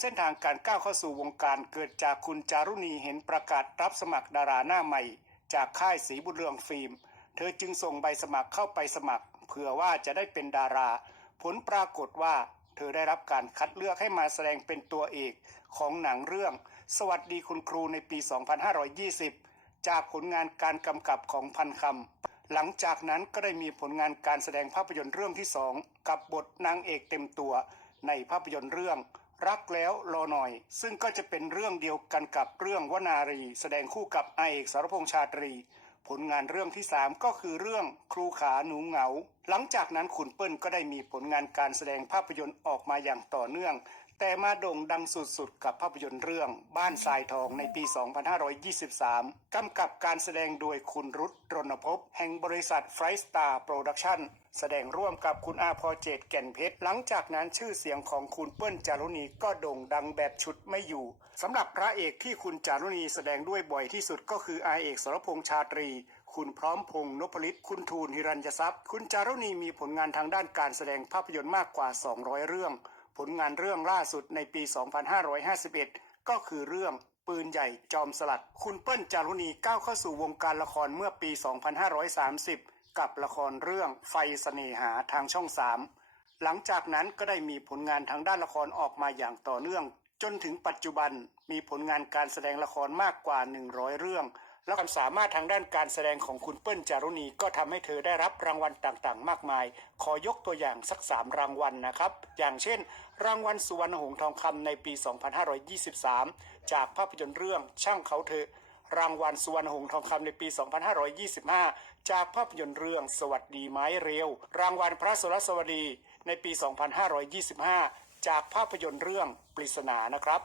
เส้นทางการก้าวเข้าสู่วงการเกิดจากคุณจารุณีเห็นประกาศรับสมัครดาราหน้าใหม่ จากค่ายสีบุญเรืองฟิล์ม เธอจึงส่งใบสมัครเข้าไปสมัคร เผื่อว่าจะได้เป็นดารา ผลปรากฏว่า เธอได้รับการคัดเลือกให้มาแสดงเป็นตัวเอกของหนังเรื่อง สวัสดีคุณครูในปี 2520 จากผลงานการกำกับของพันคำหลังจากนั้นก็ได้มีผลงานการแสดงภาพยนตร์เรื่องที่สองกับบทนางเอกเต็มตัวในภาพยนตร์เรื่อง รักแล้วรอหน่อย ซึ่งก็จะเป็นเรื่องเดียวกันกับเรื่องวนารี แสดงคู่กับไอเอกสารพงษ์ชาตรี ผลงานเรื่องที่ 3 ก็คือเรื่องครูขาหนูเหงา หลังจากนั้นขุนเปิ้ลก็ได้มีผลงานการแสดงภาพยนตร์ออกมาอย่างต่อเนื่อง แต่มาโด่งดังสุดๆ กับภาพยนตร์เรื่องบ้านทรายทองในปี 2523 กำกับการแสดงโดยคุณรุตรณพพแห่งบริษัทไฟสตาร์โปรดักชั่นแสดงร่วมกับคุณอาพอเจตแก่นเพชร หลังจากนั้นชื่อเสียงของคุณเปิ้ลจารุณีก็โด่งดังแบบชุดไม่อยู่สำหรับพระเอกที่คุณจารุณีแสดงด้วยบ่อยที่สุดก็คืออาเอกสรพงษ์ชาตรี คุณพร้อมพงษ์นพลิต คุณทูลหิรัญยทรัพย์ คุณจารุณีมีผลงานทางด้านการแสดงภาพยนตร์มากกว่า 200 เรื่อง ผลงานเรื่องล่าสุดในปี 2551 ก็คือเรื่องปืนใหญ่จอมสลัด คุณเปิ้ลจารุณีก้าวเข้าสู่วงการละครเมื่อปี 2530 กับละครเรื่องไฟเสน่หาทางช่อง 3 หลังจากนั้นก็ได้มีผลงานทางด้านละครออกมาอย่างต่อเนื่อง จนถึงปัจจุบันมีผลงานการแสดงละครมากกว่า 100 เรื่อง และความสามารถทางด้านการแสดงของคุณเปิ้ลจารุณีก็ทำให้เธอได้รับรางวัลต่างๆ มากมาย ขอยกตัวอย่างสัก 3 รางวัลนะครับ อย่างเช่น รางวัลสุวรรณหงส์ทองคำในปี 2523 จากภาพยนตร์เรื่องช่างเขาเถอรางวัลสุวรรณหงส์ทองคำในปี 2525 จากภาพยนตร์เรื่องสวัสดีไม้เร็ว รางวัลพระสุรสวดีในปี 2525 จากภาพยนตร์เรื่องปริศนานะครับ